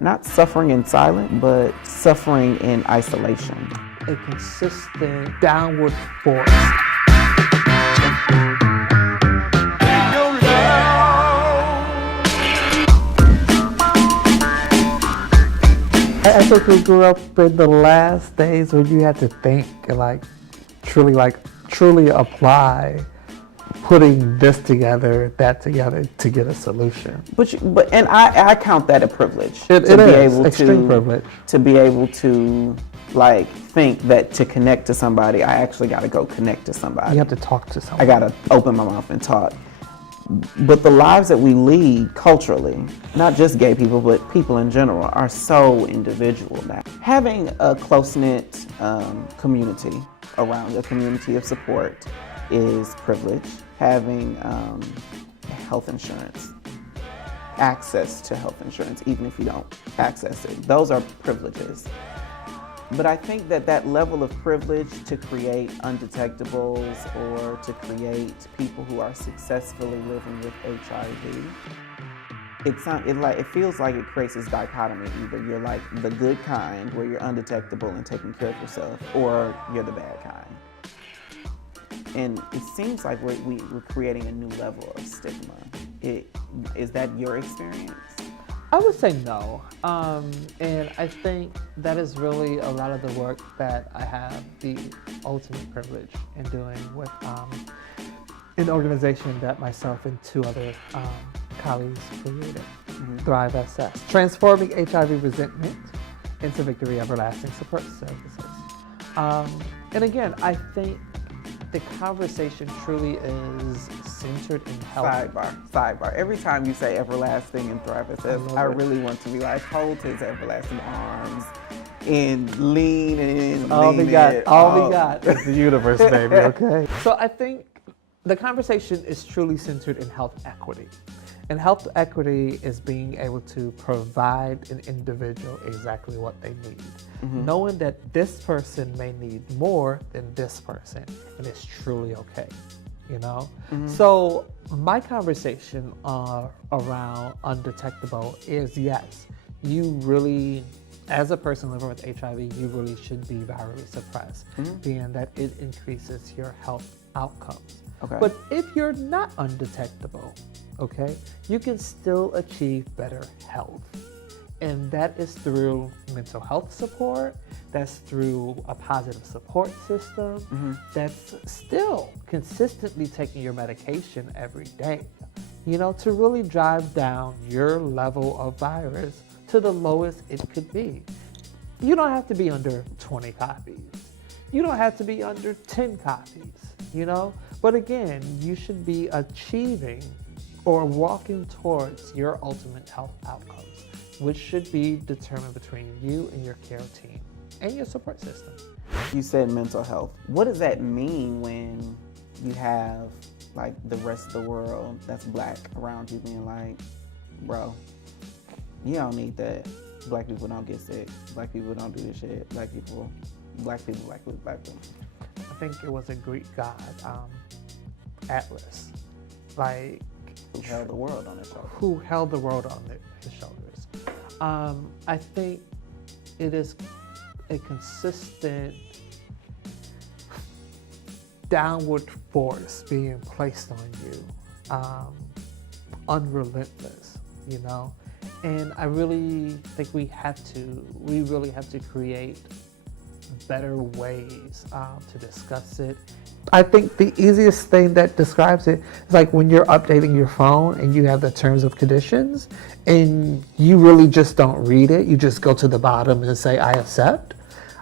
Not suffering in silence, but suffering in isolation. A consistent downward force. I think we grew up in the last days when you had to think and truly apply putting this together, that together to get a solution. But I count that a privilege. It is extreme privilege to be able to think that to connect to somebody, I actually got to go connect to somebody. You have to talk to someone. I got to open my mouth and talk. But the lives that we lead culturally, not just gay people, but people in general, are so individual now. Having a close-knit community around, a community of support, is privilege. Having health insurance, access to health insurance, even if you don't access it, those are privileges. But I think that level of privilege to create undetectables or to create people who are successfully living with HIV, it feels like it creates this dichotomy. Either you're like the good kind, where you're undetectable and taking care of yourself, or you're the bad kind. And it seems like we're creating a new level of stigma. Is that your experience? I would say no. And I think that is really a lot of the work that I have the ultimate privilege in doing with an organization that myself and two other colleagues created, Thrive SS, transforming HIV resentment into victory everlasting support services. And again, I think the conversation truly is centered in health. Sidebar. Every time you say everlasting and Thrive SS, I really want to be like, hold his everlasting arms and lean in. All we got is the universe, baby, okay? So I think the conversation is truly centered in health equity. And health equity is being able to provide an individual exactly what they need. Knowing that this person may need more than this person, and it's truly okay, you know? So my conversation around undetectable is, yes, you really, as a person living with HIV, you really should be virally suppressed, being that it increases your health outcomes. Okay. But if you're not undetectable, okay, you can still achieve better health. And that is through mental health support, that's through a positive support system, that's still consistently taking your medication every day, you know, to really drive down your level of virus to the lowest it could be. You don't have to be under 20 copies. You don't have to be under 10 copies, you know? But again, you should be achieving or walking towards your ultimate health outcomes, which should be determined between you and your care team and your support system. You said mental health. What does that mean when you have the rest of the world that's black around you being like, bro, you don't need that. Black people don't get sick. Black people don't do this shit. Black people. I think it was a Greek god, Atlas, who held the world on his shoulders. His shoulders. I think it is a consistent downward force being placed on you, unrelentless, you know? And I really think we really have to create better ways to discuss it. I think the easiest thing that describes it is like when you're updating your phone and you have the terms of conditions and you really just don't read it, you just go to the bottom and say, I accept.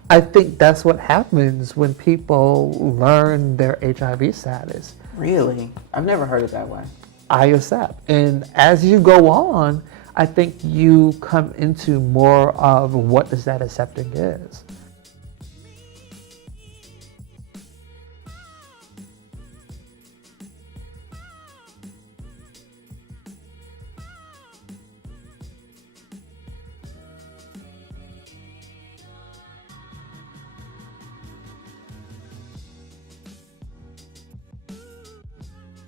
I think that's what happens when people learn their HIV status. Really? I've never heard it that way. I accept. And as you go on, I think you come into more of what does that accepting is.